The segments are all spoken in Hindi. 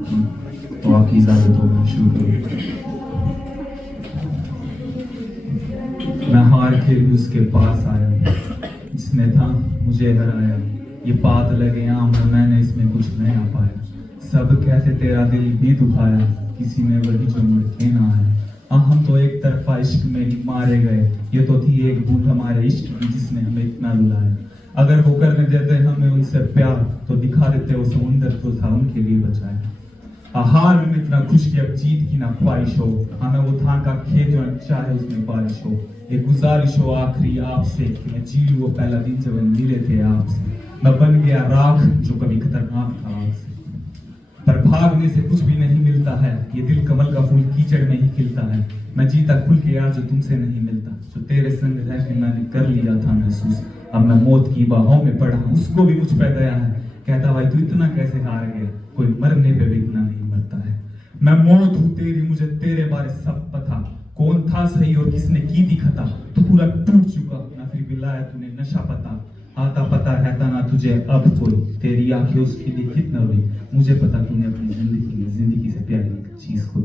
तो आपकी इजाजत हो शुरू करूँ। मैं हार के भी उसके पास आया जिसने था मुझे हराया। ये बात लगे आम है, मैंने इसमें कुछ नया पाया। सब कहते तेरा दिल भी दुखाया, किसी ने वही जो मुड़ के ना आया। हम तो एक तरफा इश्क में ही मारे गए, ये तो थी एक बूंद हमारे इश्क की जिसने हमें इतना रुलाया। अगर वो करने देते हमें उनसे प्यार, तो दिखा देते वो समुंदर तो था उनके लिए बचाया। हार में इतना खुश कि अब जीत की ना ख्वाहिश हो, हमें वो धान का खेत जो चाहे उसमें बारिश हो। एक गुजारिश हो आखिरी आपसे कि मैं जी लूं वो पहला दिन जब हम मिले थे आपसे। मैं बन गया राख जो कभी खतरनाक था आपसे। पर भागने से कुछ भी नहीं मिलता है, ये दिल कमल का फूल कीचड़ में ही खिलता है। मैं जीता खुल के यार जो तुमसे नहीं मिलता, जो तेरे संग रह के मैंने कर लिया था महसूस। अब मैं मौत की बाहों में पड़ा, उसको भी मुझ पे दया है। कहता भाई तू इतना कैसे हार गया, कोई मरने पे भी इतना नहीं मरता है। मैं मौत हूँ तेरी, मुझे तेरे बारे सब पता। कौन था सही और किसने की थी खता, तू पूरा टूट चुका ना फिर भी लाया तूने नशा पता। आता पता रहता ना तुझे अब कोई, तेरी आंखें उसकी लिखित न हुई। मुझे पता तूने अपनी जिंदगी से प्यारी एक चीज खोई।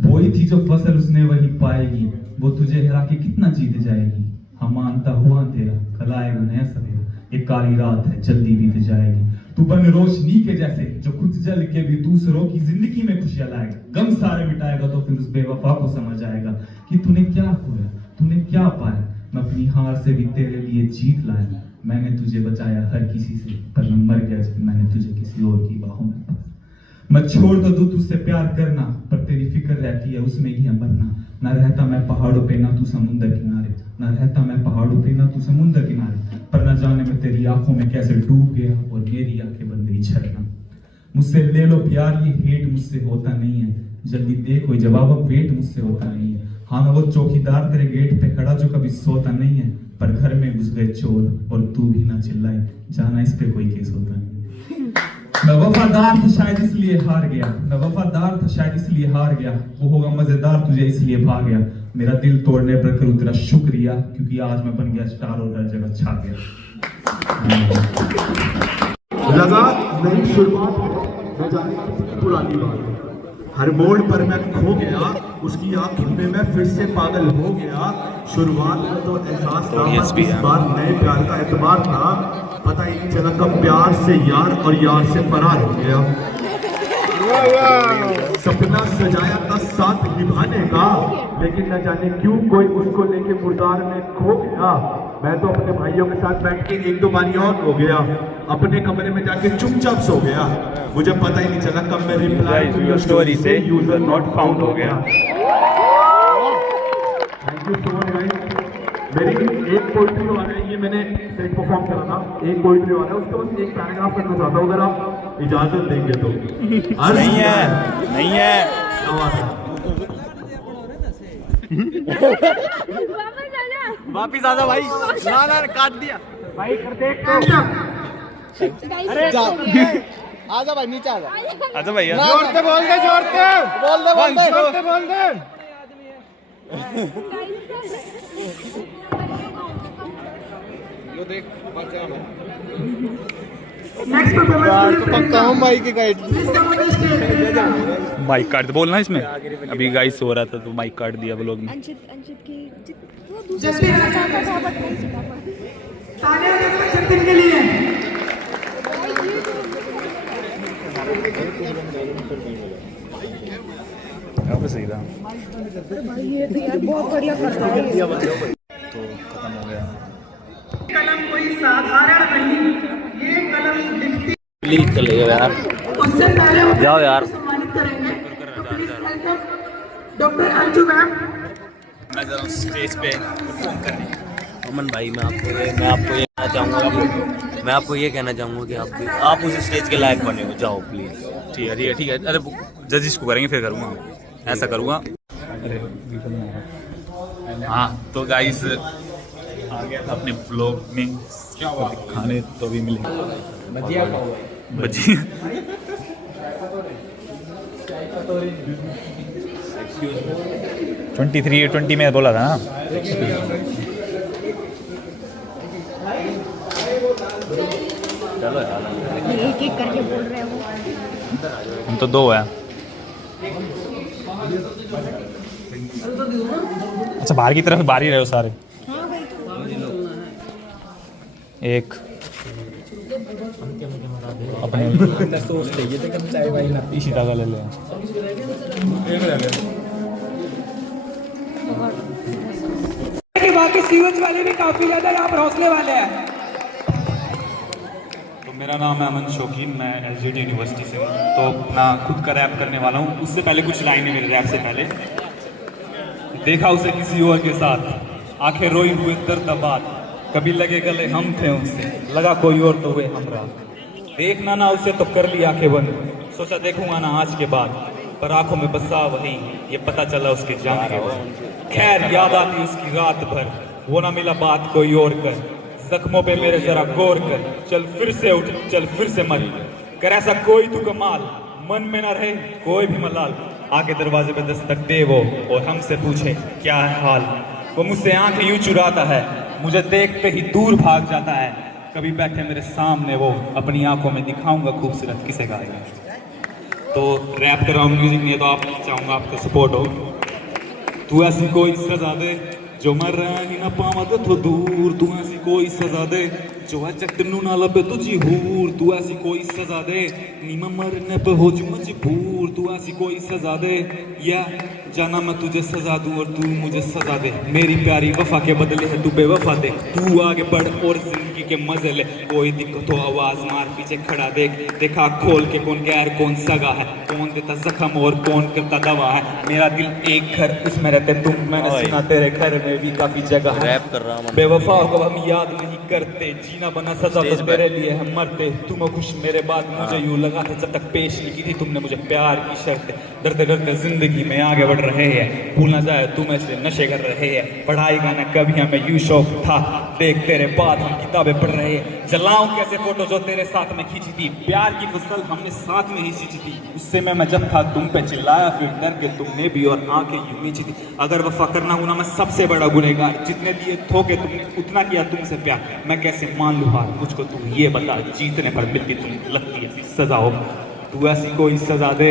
बोई थी जो फसल उसने वही पाएगी, वो तुझे हरा के कितना जीत जाएगी। हम मानता हुआ तेरा कल आएगा नया सवेरा, एक काली रात है जल्दी बीत जाएगी। तू बन रोशनी के जैसे जो खुद जल के भी दूसरों की जिंदगी में खुशियां लाएगा। गम सारे मिटाएगा तो फिर उस बेवफा को समझ आएगा कि तूने क्या खोया, तूने क्या पाया। मैं अपनी हार से भी तेरे लिए जीत लाया। मैंने तुझे बचाया हर किसी से, पर मैं मर गया जब मैंने तुझे किसी और की बाहों में पाया। मैं छोड़ तो दूं तुझसे प्यार करना, पर तेरी फिक्र रहती है उसमें ही है मरना। ना रहता मैं पहाड़ों पे ना तू समुंदर किनारे, ना रहता मैं पहाड़ों पे ना तू समुंदर किनारे। पर न जाने मैं तेरी आंखों में कैसे डूब गया और मेरी आंखें बन गई झरना। मुझसे ले लो प्यार, ये हेट मुझसे होता नहीं है। जल्दी देखो जवाब, अब वेट मुझसे होता नहीं है। हाँ मैं वो चौकीदार तेरे गेट पे खड़ा जो कभी सोता नहीं है, पर घर में घुस गए चोर और तू भी ना चिल्लाई, जाना इस पे कोई केस होता नहीं। मैं वफादार था शायद इसलिए हार गया, मैं वफादार था शायद इसलिए हार गया। वो होगा मजेदार तुझे इसलिए भाग गया। मेरा दिल तोड़ने पर करूं तेरा शुक्रिया, क्योंकि आज मैं बन गया स्टार और हर जगह छा गया। लगा नई शुरुआत न जाने कितनी पुरानी बात। हर मोड़ पर मैं खो गया, उसकी आंखों में मैं फिर से पागल हो गया। शुरुआत में तो एहसास था, इस बार नए प्यार का एतबार था। पता ही नहीं चला कब प्यार से यार और यार से फरार हो गया। सपना सजाया था साथ निभाने का, लेकिन न जाने क्यों कोई उसको लेके मुर्दार में खो गया। मैं तो अपने भाइयों के साथ बैठ के एक दो बारी और हो गया, अपने कमरे में जाके चुपचाप सो गया। मुझे पता ही नहीं चला कब मैं रिप्लाई स्टोरी से यूजर नॉट फाउंड हो गया। Thank you so much. मेरी एक पोइट्री वाला है, ये मैंने एक परफॉर्म करा था। एक पोइट्री वाला है, उसका बस एक पैराग्राफ करना चाहता हूँ, अगर आप इजाजत देंगे तो। नहीं है, नहीं है। वापिस आजा भाई, ना ना काट दिया भाई, कर देख तो। अरे आजा भाई, नीचे आजा, आजा भाई। जोर से बोल दे, जोर से बोल दे, बोल दे, जोर से बोल दे। लो देख नेक्स्ट पक्का हम भाई के गाइड माइक काट दे, बोलना इसमें। अभी गाइस सो रहा था तो माइक काट दिया व्लॉग में। अंशित की वो दूसरे चाहता था बट नहीं सीखा पर तालियां देकर सचिन के लिए। अब सही था भाई, ये तो यार बहुत बढ़िया करता है। तो खत्म हो गया। कलम कोई साधारण नहीं, ये कलम लिखती। प्लीज चले जाओ यार, उससे पहले जाओ यार। सम्मानित करेंगे डॉक्टर अंशु मैम। मैं जरा स्टेज पे परफॉर्म करने। अमन भाई मैं आपको ये कहना चाहूँगा, मैं आपको ये कहना चाहूँगा कि आप उस स्टेज के लायक बने हो। जाओ प्लीज। ठीक है, ठीक है, ठीक है। अरे जजिस को करेंगे फिर करूँगा, ऐसा करूँगा। अरे हाँ तो गाइस आ गया था अपने ब्लॉग में, खाने तो भी मिलेंगे भजिया। 23-20 में बोला था ना। एक एक करके बोल रहे हैं वो। हम तो 2 हैं। अच्छा बाहर की तरफ बाहर ही रहे हो सारे। एक अपने इशिता का ले ले। कि बाकी सीवच वाले भी काफी ज्यादा यहाँ पर हौसले वाले हैं। तो मेरा नाम है अमन शौकीन, मैं एसजीटी यूनिवर्सिटी से हूँ। तो अपना खुद का रैप करने वाला हूँ। उससे पहले कुछ लाइनें मेरे रैप से पहले। देखा उसे किसी और के साथ, आंखें रोई हुए दर्द बात, कभी लगे गले हम थे उससे, लगा कोई और तो हुए हमरा। देखना ना उसे तो कर ली आंखें बंद, सोचा देखूंगा ना आज के बाद, पर आंखों में बसा वही, ये पता चला उसके जान के बाद। खैर याद आती उसकी रात भर, वो ना मिला बात कोई और कर, जख्मों पे मेरे जरा गौर कर, चल फिर से उठ चल फिर से मर, कर ऐसा कोई तू कमाल, मन में ना रहे कोई भी मलाल, आके दरवाजे पे दस्तक दे वो और हमसे पूछे क्या है हाल। वो मुझसे आंखें यूं चुराता है, मुझे देखते ही दूर भाग जाता है, कभी बैठे मेरे सामने वो, अपनी आंखों में दिखाऊंगा खूबसूरत किसे गाएगा। तो रैप कर रहा हूँ म्यूजिक नहीं, तो आप चाहूँगा आपका सपोर्ट हो। तू ऐसी कोई सजा दे जो मैं रह ही ना पावा तो दूर, तू ऐसी कोई सजा दे जो है चट्टनू ना लबे तुझी हूर, तू ऐसी कोई सजा दे नी मैं मरने पे हो जू मजबूर, तू ऐसी कोई सजा दे या जाना मैं तुझे सजा दूं और तू मुझे सजा दे, मेरी प्यारी वफा के बदले है तू बेवफा दे, तू आगे बढ़ और जिंदगी के मजे ले, कोई दिक्कत हो आवाज मार पीछे खड़ा देख, देखा खोल के कौन गैर कौन सगा है, कौन देता जख्म और कौन करता दवा है, मेरा दिल एक घर उसमें रहते तुम, मैंने सुना तेरे घर में भी काफी जगह है, रैप कर रहा हूँ। बेवफा को हम याद नहीं करते, जीना बना सजा तो तेरे लिए हम मरते, तुम खुश मेरे बाद मुझे यूं लगा था जब तक पेश नहीं की थी तुमने मुझे प्यार की शर्त, डरते डरते जिंदगी में आगे बढ़ रहे हैं, भूल ना जाए तुम ऐसे नशे कर रहे हैं, पढ़ाई का ना कभी हमें यूं शौक था, देख तेरे बाद हम किताबें पढ़ रहे हैं, जलाऊं कैसे फोटो जो तेरे साथ में खींची थी, प्यार की फसल हमने साथ में ही सींची थी, उससे मैं जब था तुम पे चिल्लाया फिर डर के तुमने भी और आंखें यूं नीची थी, अगर वफा करना गुना मैं सबसे बड़ा गुनहगार, जितने दिए धोखे तुमने उतना किया तुमसे प्यार, मैं कैसे मान लूं हार, मुझको तू ये बता जीतने पर मिलती तुम लगती है सजा हो, तू ऐसी कोई सजा दे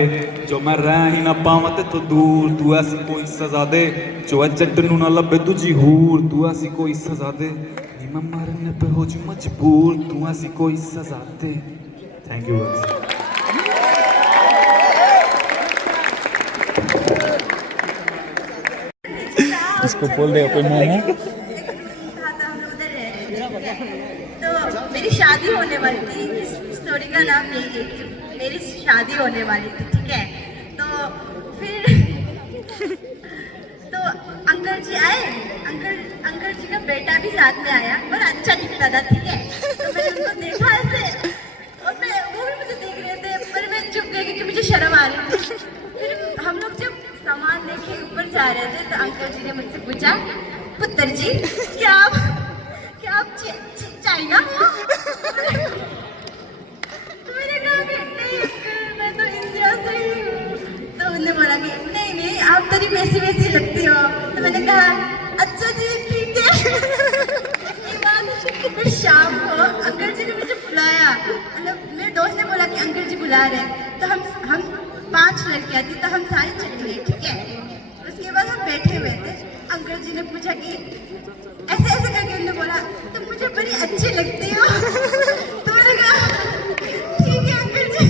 जो मैं रह ही ना पावत तो दूर, तू ऐसी कोई सजा दे जो है चट्टनू ना लबे तुझी हूर, तू ऐसी कोई सजा दे नी मैं मरने पे हो जू मजबूर, तू ऐसी कोई सजा दे। Thank you. इसको बोल दे कोई मोमो। तो मेरी शादी होने वाली थी, इस स्टोरी का नाम यही है कि मेरी शादी होने वाली थी, ठीक है। तो फिर तो अंकल जी आए, अंकल जी का बेटा भी साथ में आया, बड़ा अच्छा दिखता था, ठीक है। तो मैंने उनको देखा ऐसे और वो भी मुझे देख रहे थे, पर मैं चुप गई क्योंकि मुझे शर्म आ रही थी। फिर हम लोग जब सामान लेके ऊपर जा रहे थे तो अंकल जी ने मुझसे पूछा, पुत्र जी क्या आप चाइना हो? तो मैंने कहा कि नहीं अंकल मैं तो इंडिया से ही हूँ। तो उन्होंने बोला कि नहीं आप तो वैसी लगती हो। तो मैंने कहा अच्छा जी ठीक है। इसके बाद फिर शाम को अंकल जी ने मुझे बुलाया, मतलब मेरे दोस्त ने बोला कि अंकल जी बुला रहे, तो हम 5 लड़कियां थी तो हम सारी चली गई, ठीक है। उसके बाद हम बैठे हुए थे, अंकल जी ने पूछा कि ऐसे करके उन्होंने बोला तुम मुझे बड़ी अच्छी लगती हो। तो मैंने कहा ठीक है अंकल जी,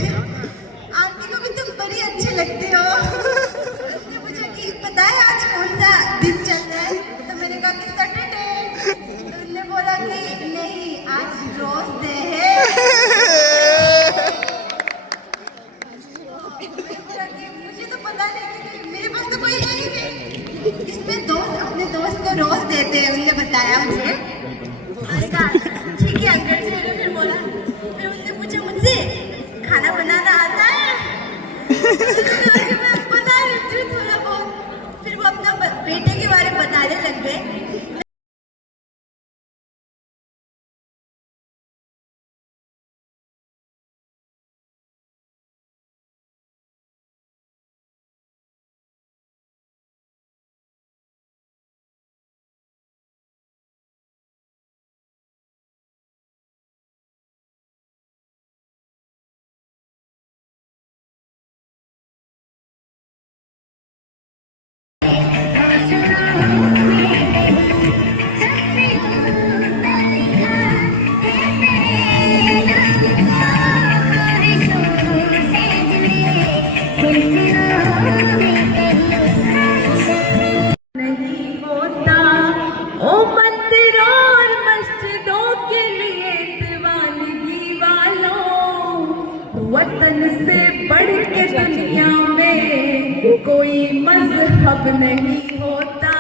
आंटी को भी तुम बड़ी अच्छी लगती हो। उसने पूछा कि पता है आज कौन सा दिन चल रहा है? तो मैंने कहा कि सैटरडे। तो उन्होंने बोला कि नहीं आज रोज डे है। मुझे तो पता नहीं, मेरे पास तो कोई है ही नहीं। इसमें दोस्त अपने दोस्त को रोज देते हैं, उन्होंने बताया मुझे। मैंने कहा ठीक है अंकल जी। ने फिर बोला, फिर उसने पूछा मुझसे खाना बनाना आता है? मैं बता रही थी थोड़ा बहुत। फिर वो अपना बेटे के बारे में बताने लग गए। वतन से बढ़ के दुनिया में कोई मजहब नहीं होता।